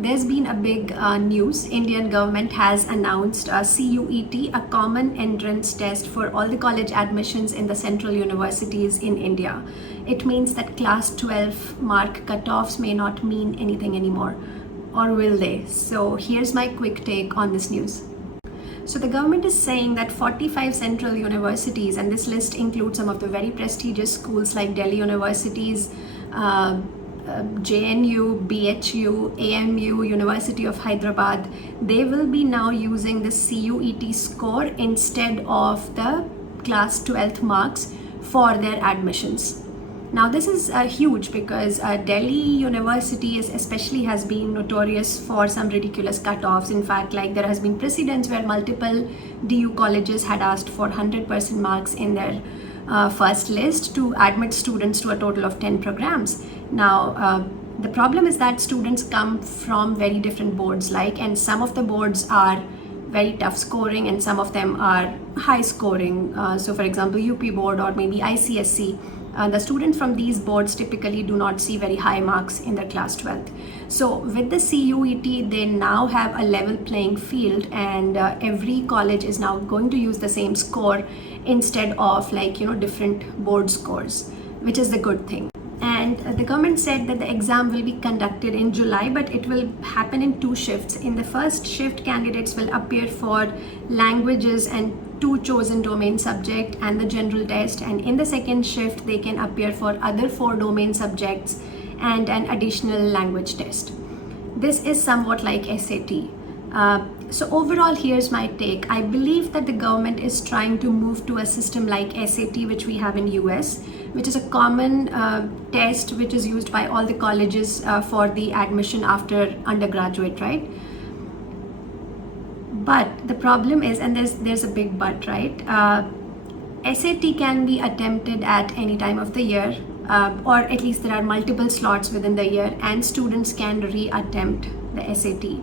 There's been a big news. Indian government has announced a CUET, a common entrance test for all the college admissions in the central universities in India. It means that class 12 mark cutoffs may not mean anything anymore, or will they? So here's my quick take on this news. So the government is saying that 45 central universities, and this list includes some of the very prestigious schools like Delhi universities, JNU, BHU, AMU, University of Hyderabad, they will be now using the CUET score instead of the class 12th marks for their admissions. Now this is huge because Delhi University especially has been notorious for some ridiculous cutoffs. In fact, like there has been precedents where multiple DU colleges had asked for 100% marks in their first list to admit students to a total of 10 programs. Now, the problem is that students come from very different boards, and some of the boards are very tough scoring and some of them are high scoring. So for example, UP board or maybe ICSC, the students from these boards typically do not see very high marks in their class 12th. So with the CUET, they now have a level playing field, and every college is now going to use the same score instead of different board scores, which is the good thing. And the government said that the exam will be conducted in July, but it will happen in 2 shifts. In the first shift, candidates will appear for languages and 2 chosen domain subject and the general test, and in the second shift they can appear for other 4 domain subjects and an additional language test. This is somewhat like SAT. So overall, here's my take. I believe that the government is trying to move to a system like SAT, which we have in US, which is a common test which is used by all the colleges for the admission after undergraduate, right? But the problem is, and there's a big but, right? SAT can be attempted at any time of the year, or at least there are multiple slots within the year, and students can re-attempt the SAT.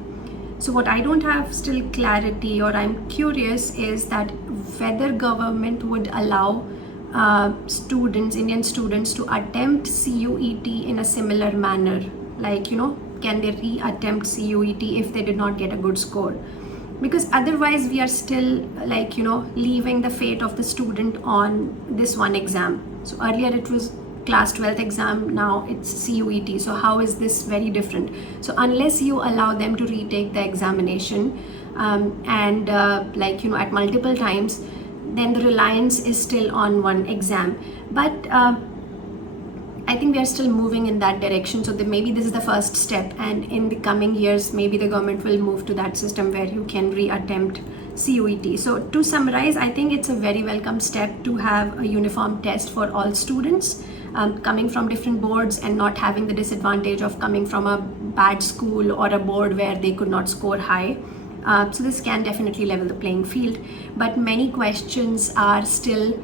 So what I don't have still clarity, or I'm curious, is that whether government would allow Indian students to attempt CUET in a similar manner. Can they re-attempt CUET if they did not get a good score? Because otherwise we are still leaving the fate of the student on this one exam. So earlier it was class 12th exam, now it's CUET. So how is this very different? So unless you allow them to retake the examination at multiple times, then the reliance is still on one exam. But I think we are still moving in that direction. So maybe this is the first step, and in the coming years, maybe the government will move to that system where you can re-attempt CUET. So to summarize, I think it's a very welcome step to have a uniform test for all students coming from different boards and not having the disadvantage of coming from a bad school or a board where they could not score high. So this can definitely level the playing field, but many questions are still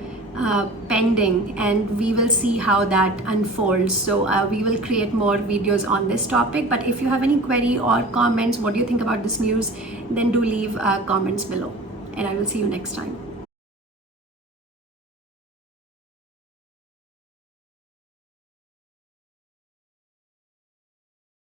pending, and we will see how that unfolds. So we will create more videos on this topic, but if you have any query or comments, what do you think about this news, then do leave comments below, and I will see you next time.